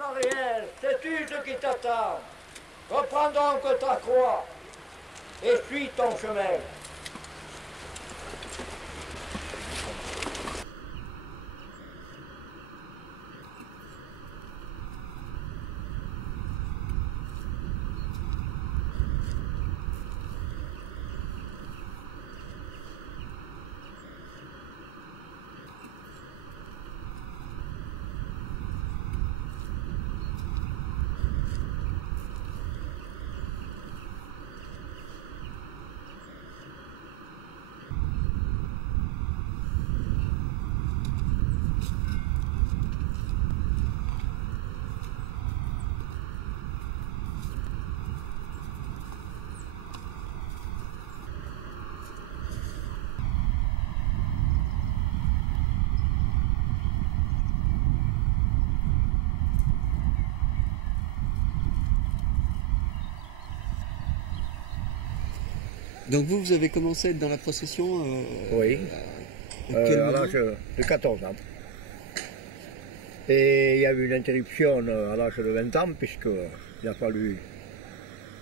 Ariel, sais-tu ce qui t'attend? Reprends donc ta croix et suis ton chemin. Donc vous avez commencé à être dans la procession Oui, à l'âge de 14 ans. Et il y a eu une interruption à l'âge de 20 ans, puisqu'il a fallu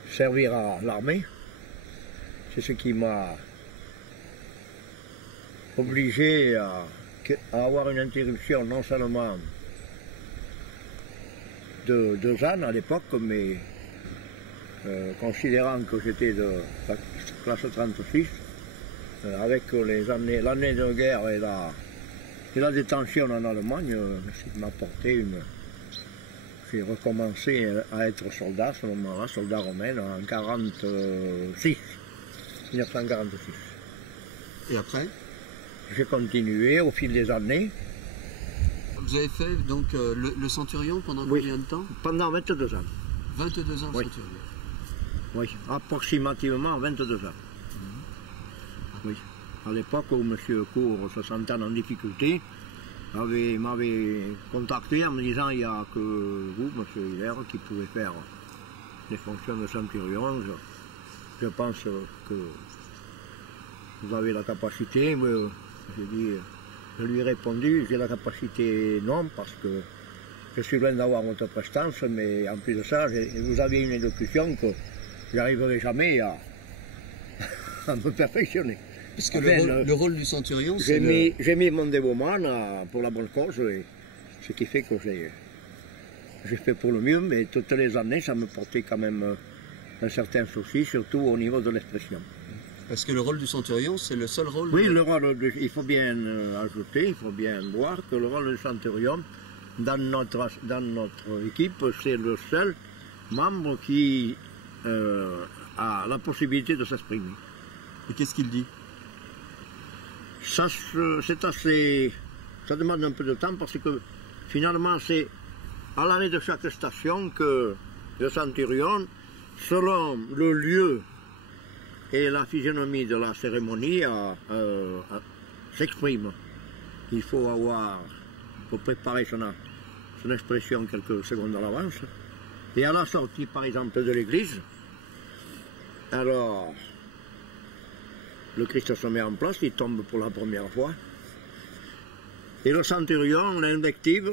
servir à l'armée. C'est ce qui m'a obligé à avoir une interruption non seulement de 2 ans à l'époque, mais considérant que j'étais de la classe 36, avec l'année de guerre et la détention en Allemagne, ça m'a apporté une... J'ai recommencé à être soldat à ce moment-là, soldat romain, en 1946. Et après? J'ai continué au fil des années. Vous avez fait donc le centurion pendant combien de temps? Pendant 22 ans. 22 ans oui. centurion. Oui, approximativement 22 ans. Oui. À l'époque où M. Cour se sentait en difficulté, m'avait contacté en me disant il n'y a que vous, M. Hiller, qui pouvez faire les fonctions de centurion. Je pense que vous avez la capacité. Je lui ai répondu, j'ai la capacité non, parce que je suis loin d'avoir votre prestance, mais en plus de ça, vous avez une élocution que j'arriverai jamais à me perfectionner. Parce que le rôle du centurion, c'est j'ai mis mon dévouement pour la bonne cause, et ce qui fait que j'ai fait pour le mieux, mais toutes les années, ça me portait quand même un certain souci, surtout au niveau de l'expression. Parce que le rôle du centurion, c'est le seul rôle... Oui, il faut bien ajouter, il faut bien voir que le rôle du centurion, dans notre équipe, c'est le seul membre qui a la possibilité de s'exprimer. Et qu'est-ce qu'il dit? Ça demande un peu de temps, parce que finalement c'est à l'arrêt de chaque station que le centurion, selon le lieu et la physionomie de la cérémonie, s'exprime. Il faut préparer son expression quelques secondes à l'avance. Et à la sortie, par exemple, de l'église, alors le Christ se met en place, il tombe pour la première fois. Et le centurion l'invective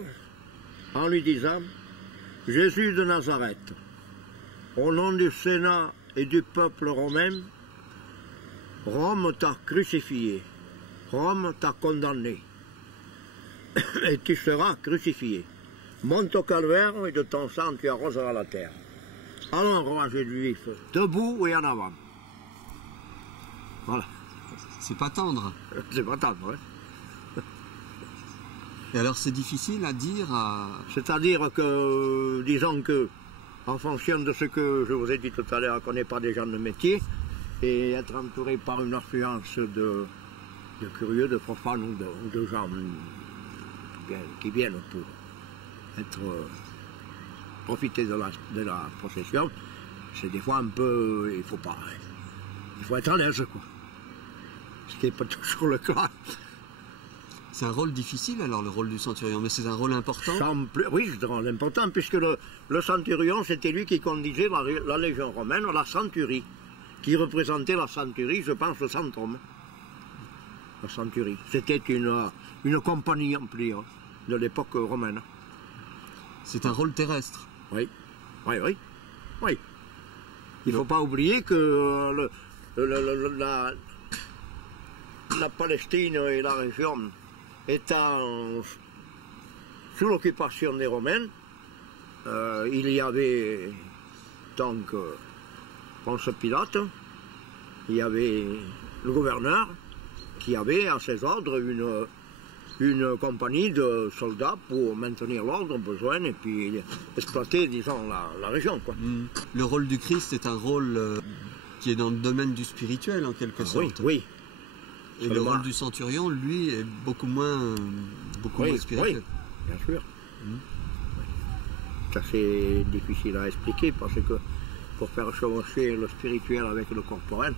en lui disant « Jésus de Nazareth, au nom du Sénat et du peuple romain, Rome t'a crucifié, Rome t'a condamné, et tu seras crucifié. Monte au calvaire et de ton sang tu arroseras la terre. Alors, roi juif, debout et en avant. » Voilà. C'est pas tendre. C'est pas tendre, hein. Et alors c'est difficile à dire C'est-à-dire que, disons que, en fonction de ce que je vous ai dit tout à l'heure, qu'on n'est pas des gens de métier, et être entouré par une affluence de curieux, de profanes ou de gens qui viennent pour profiter de la procession, c'est des fois un peu... Il faut être à l'aise, quoi. Ce qui n'est pas toujours le cas. C'est un rôle difficile, alors, le rôle du centurion, mais c'est un rôle important. Oui, c'est un rôle important, puisque le centurion, c'était lui qui conduisait la légion romaine, la centurie, qui représentait la centurie, je pense, le centrum. La centurie. C'était une compagnie emplie de l'époque romaine. C'est un rôle terrestre. Oui, oui, oui. Oui. Il ne faut pas oublier que la Palestine et la région étant sous l'occupation des Romains, il y avait donc Ponce Pilate, il y avait le gouverneur qui avait à ses ordres une compagnie de soldats pour maintenir l'ordre, besoin, et puis exploiter, disons, la région, quoi. Le rôle du Christ est un rôle qui est dans le domaine du spirituel, en quelque sorte. Oui, oui. Et le rôle du centurion, lui, est beaucoup moins spirituel. Oui, bien sûr. C'est assez difficile à expliquer parce que pour faire chevaucher le spirituel avec le corporel,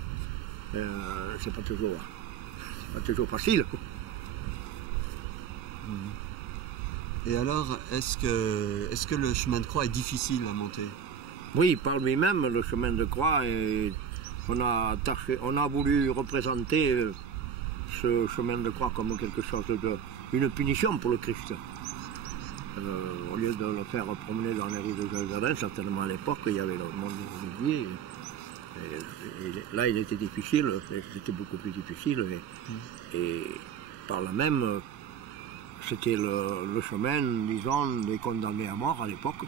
c'est pas toujours facile. Et alors, est-ce que le chemin de croix est difficile à monter? Oui, par lui-même, le chemin de croix, on a voulu représenter ce chemin de croix comme quelque chose une punition pour le Christ. Au lieu de le faire promener dans les rues de Jérusalem, certainement à l'époque, il y avait le monde des Oliviers. Et là, il était difficile, c'était beaucoup plus difficile. Et par là même, c'était le chemin, disons, des condamnés à mort à l'époque,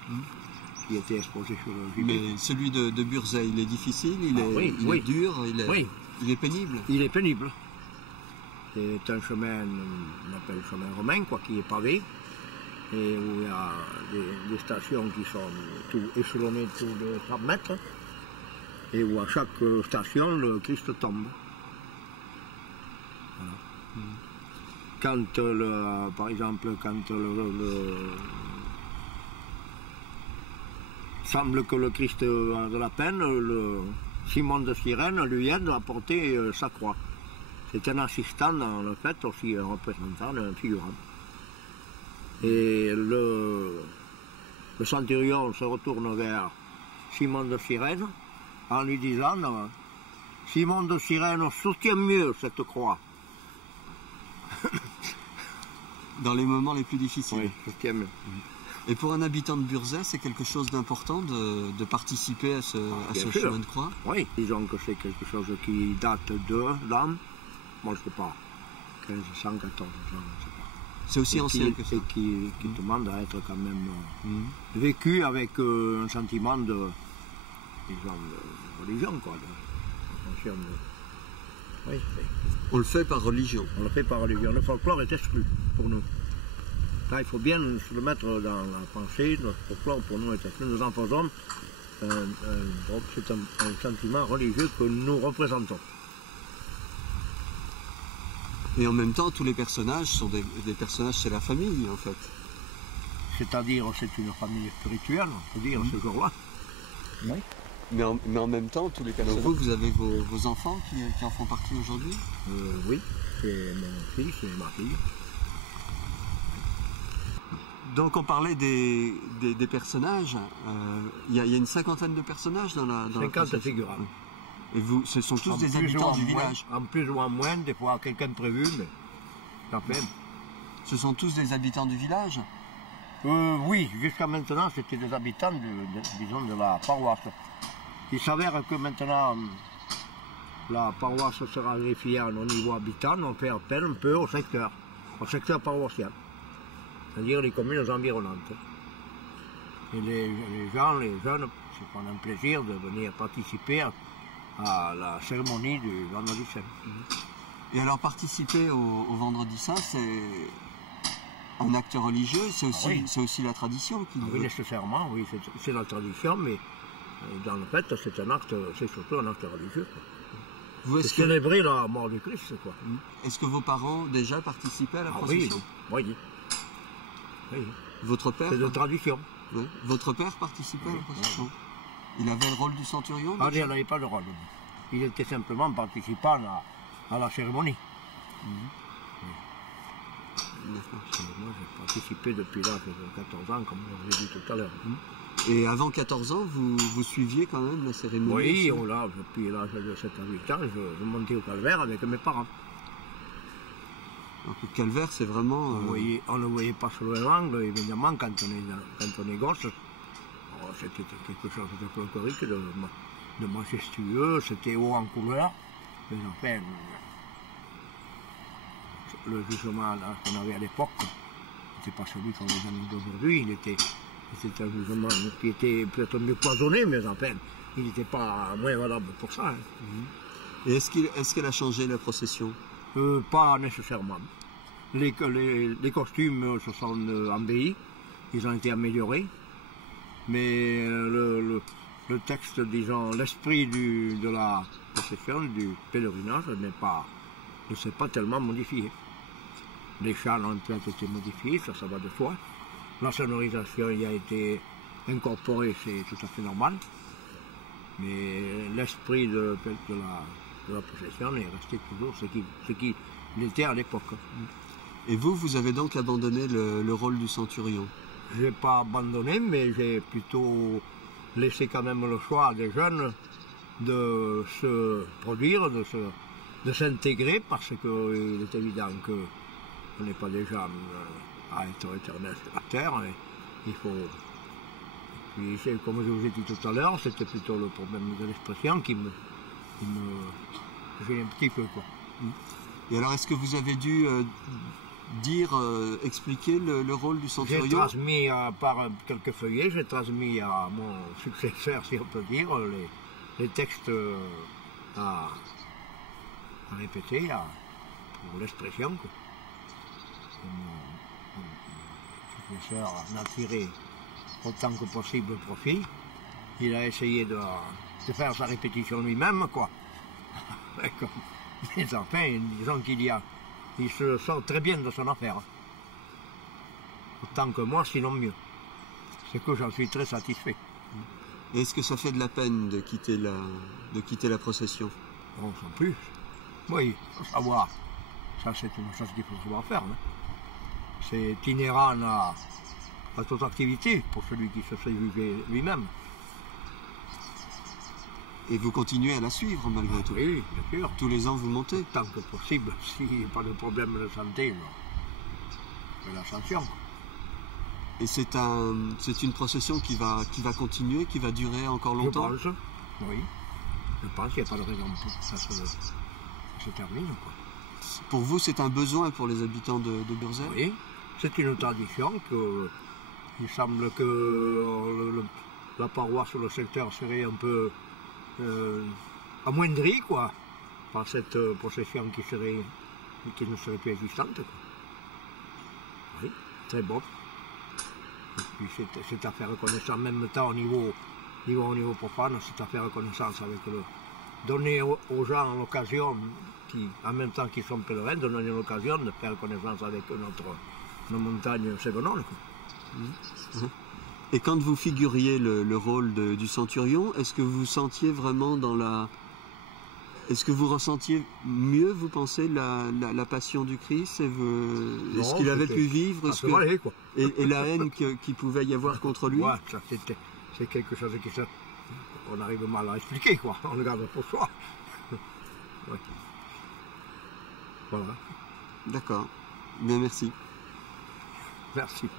qui était exposé sur le gibier. Mais celui de Burzet, il est difficile, il est dur, il est pénible. Il est pénible. C'est un chemin, on appelle le chemin romain, quoi, qui est pavé, et où il y a des stations qui sont échelonnées tous de 30 mètres, et où à chaque station, le Christ tombe. Voilà. Quand, par exemple, semble que le Christ a de la peine, Simon de Cyrène lui aide à porter sa croix. C'est un assistant dans le fait, aussi un représentant, un figurant. Et le centurion se retourne vers Simon de Cyrène en lui disant « Simon de Cyrène soutient mieux cette croix. » Dans les moments les plus difficiles. Oui, soutient mieux. Et pour un habitant de Burzet, c'est quelque chose d'important de participer à ce chemin de croix? Oui, disons que c'est quelque chose qui date de l'âme. Moi, je ne sais pas, 1500, 1400, je ne sais pas. C'est aussi ancien que ça. Et qui demande à être quand même vécu avec un sentiment de religion, quoi. Oui, on le fait par religion. On le fait par religion. Le folklore est exclu pour nous. Là, il faut bien se le mettre dans la pensée. Notre folklore pour nous est exclu. Nous en faisons. C'est un sentiment religieux que nous représentons. Et en même temps, tous les personnages sont des personnages, c'est la famille, en fait. C'est-à-dire, c'est une famille spirituelle, on peut dire, ce jour-là. Oui. Mais en même temps, tous les personnages... Donc vous avez vos enfants qui en font partie aujourd'hui? Oui, c'est mon fils et ma fille. Donc on parlait des personnages. Il y a une cinquantaine de personnages dans la 50 figurants. Et ce sont tous des habitants du village? En plus ou en moins, des fois quelqu'un prévu, mais quand même. Ce sont tous des habitants du village? Oui, jusqu'à maintenant, c'était des habitants, disons, de la paroisse. Il s'avère que maintenant, la paroisse sera greffiée au niveau habitant, on fait appel un peu au secteur paroissial, c'est-à-dire les communes environnantes. Et les gens, les jeunes, se font un plaisir de venir participer à la cérémonie du Vendredi Saint. Et alors participer au Vendredi Saint, c'est un acte religieux, c'est aussi la tradition qui... Oui, nécessairement, oui, c'est la tradition, mais dans le fait, c'est un acte, c'est surtout un acte religieux. C'est célébrer la mort du Christ, quoi. Est-ce que vos parents déjà participaient à la procession? Oui. Votre père? C'est de tradition. Oui. Votre père participait à la procession? Oui. Il avait le rôle du centurion? Ah, il n'avait pas le rôle. Il était simplement participant à la cérémonie. Moi, j'ai participé depuis l'âge de 14 ans, comme je l'ai dit tout à l'heure. Et avant 14 ans, vous suiviez quand même la cérémonie? Oui, depuis l'âge de 7 à 8 ans, je montais au calvaire avec mes parents. Donc le calvaire, c'est vraiment... On ne voyait pas sur le angle, évidemment, quand on est gosse. Oh, c'était quelque chose de folklorique, de majestueux, c'était haut en couleur. Mais enfin, le jugement qu'on avait à l'époque n'était pas celui qu'on les a d'aujourd'hui. C'était un jugement qui était peut-être mieux cloisonné, mais enfin, il n'était pas moins valable pour ça. Et est-ce qu'elle a changé la procession? Pas nécessairement. Les costumes se sont embellis, ils ont été améliorés, mais le texte, disons, l'esprit de la procession, du pèlerinage, ne s'est pas tellement modifié. Les chants ont peut-être été modifiés, ça va de soi. La sonorisation y a été incorporée, c'est tout à fait normal. Mais l'esprit de la procession est resté toujours ce qu'il était à l'époque. Et vous avez donc abandonné le rôle du centurion? Je n'ai pas abandonné, mais j'ai plutôt laissé quand même le choix des jeunes de se produire, de s'intégrer, parce qu'il est évident qu'on n'est pas des gens à être éternels sur la terre. Et il faut... Puis, comme je vous ai dit tout à l'heure, c'était plutôt le problème de l'expression qui me gêne un petit peu, quoi. Et alors, est-ce que vous avez dû expliquer le rôle du centurion? J'ai transmis par quelques feuillets, j'ai transmis à mon successeur, si on peut dire, les textes à répéter pour l'expression. Mon successeur en a tiré autant que possible profit. Il a essayé de faire sa répétition lui-même, quoi. Mais enfin, disons il se sort très bien de son affaire. Autant que moi, sinon mieux. C'est que j'en suis très satisfait. Et est-ce que ça fait de la peine de quitter la procession? Non, sans plus. Oui, il faut savoir. Ça, c'est une chose qu'il faut savoir faire. C'est inhérent à toute activité pour celui qui se fait juger lui-même. Et vous continuez à la suivre malgré tout? Oui, bien sûr. Tous les ans, vous montez? Tant que possible, s'il n'y a pas de problème de santé, de l'ascension. Et c'est une procession qui va continuer, qui va durer encore longtemps? Je pense, oui. Je pense qu'il n'y a pas de raison pour que ça se termine, quoi. Pour vous, c'est un besoin pour les habitants de Burzel? Oui, c'est une tradition il semble que la paroisse ou le secteur serait un peu amoindri, quoi, par cette procession qui ne serait plus existante, quoi. Oui, très bon. Et puis c'est à faire reconnaissance en même temps au niveau profane, c'est à faire reconnaissance avec donner aux gens l'occasion, en même temps qu'ils sont pèlerins, de donner l'occasion de faire connaissance avec nos montagnes ségonoles. Et quand vous figuriez le rôle du centurion, est-ce que vous sentiez vraiment est-ce que vous ressentiez mieux, vous pensez, la passion du Christ? Est-ce qu'il avait pu vivre quoi. Et la haine qu'il pouvait y avoir contre lui? Ouais, ça c'est quelque chose on arrive mal à expliquer, quoi. On le garde pour soi. Ouais. Voilà. D'accord. Bien, merci. Merci.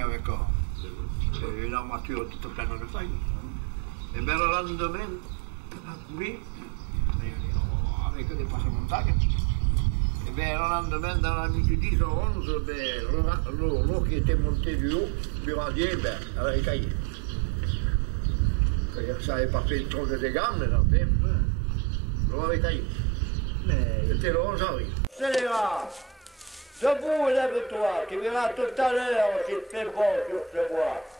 tourné avec une armature toute pleine de failles. Et bien le lendemain, oui, avec des passemontagnes, et bien le lendemain, dans la nuit du 10 au 11, l'eau qui était montée du haut, du radier, ben, elle avait caillé. Ça avait pas fait trop de dégâts, mais l'eau avait caillé. C'était le 11 avril. Scélérat, debout, lève-toi, tu verras tout à l'heure si c'est bon sur ce bois.